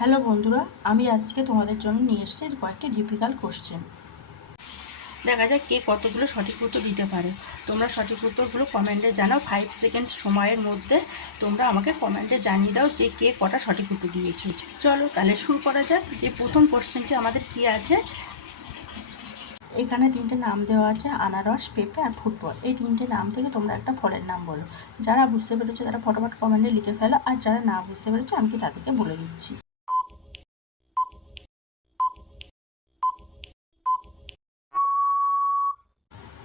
Hello বন্ধুরা, আমি আজকে তোমাদের জন্য নিয়ে এসেছি কয়েকটি ডিফিকাল্ট কোশ্চেন। দেখা যায় কে কতগুলো সঠিক উত্তর দিতে পারে। তোমরা সঠিক উত্তরগুলো কমেন্টে জানাও। 5 সেকেন্ড সময়ের মধ্যে তোমরা আমাকে কমেন্টে জানিয়ে দাও যে কে কটা সঠিক উত্তর দিয়েছো। চলো তাহলে শুরু করা যাক। যে প্রথম কোশ্চেনটি আমাদের কি আছে, এখানে তিনটে নাম দেওয়া আছে, আনারস, পেঁপে আর ফুটবল। এই তিনটে নাম থেকে তোমরা একটা ফলের নাম বলো। যারা বুঝতে পেরেছো তারা ফটাফট কমেন্টে লিখে ফেলো, আর যারা না বুঝতে পেরেছো আমি কি তাদেরকে বলে দিচ্ছি।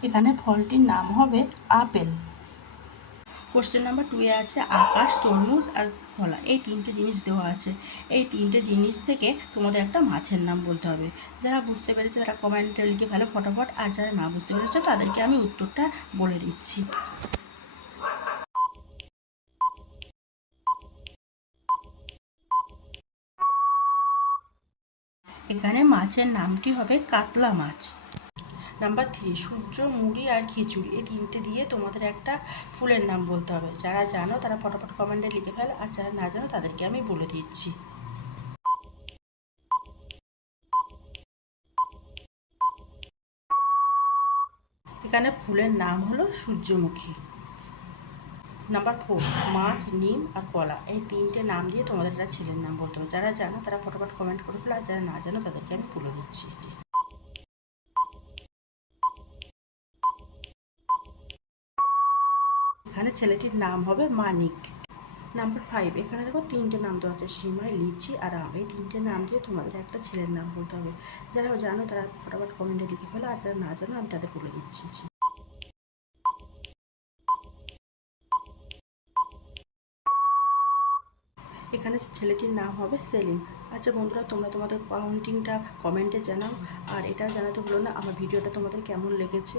এখানে ফলটির নাম হবে আপেল। কোশ্চেন নাম্বার 2 এ আছে আকাশ, তরমুজ আর কলা। এই তিনটে জিনিস দেওয়া আছে। এই তিনটে জিনিস থেকে তোমাদের একটা মাছের নাম বলতে হবে। যারা বুঝতে পেরেছে তারা কমেন্টে লিখে ফেলো ফটাফট, আর যারা না বুঝতে পেরেছো তাদেরকে আমি উত্তরটা বলে দিচ্ছি। এখানে মাছের নামটি হবে কাতলা মাছ। নাম্বার 3 সূর্য, মুড়ি আর খিচুড়ি। এই তিনটে দিয়ে তোমাদের একটা ফুলের নাম বলতে হবে। যারা জানো তারা ফটাফট কমেন্টে লিখে ফেলো, আর যারা না জানো তাদেরকে আমি বলে দিচ্ছি। এখানে ফুলের নাম হলো সূর্যমুখী। নাম্বার 4 মাছ, নিম আর কলা। এই তিনটে নাম দিয়ে তোমাদের একটা ছেলের নাম বলতে হবে। যারা জানো তারা ফটাফট কমেন্ট করে ফেলো, আর যারা না জানো তাদেরকে আমি বলে দিচ্ছি। এখানে ছেলেটির নাম হবে মানিক। নাম্বার 5 এখানে দেখো তিনটে নাম দেওয়া আছে, সিমাই, লিচি আর আম। এই তিনটে নাম দিয়ে তোমাদের একটা ছেলের নাম বলতে হবে। যারা জানো তারা ফটাফট কমেন্টে লিখে ফেলো, আর যারা না জানো আমি তাদের বলে দিচ্ছি। এখানে ছেলেটির নাম হবে সেলিম। আচ্ছা বন্ধুরা, তোমরা তোমাদের কাউন্টিংটা কমেন্টে জানাও, আর এটাও জানাতে ভুলো না আমার ভিডিওটা তোমাদের কেমন লেগেছে।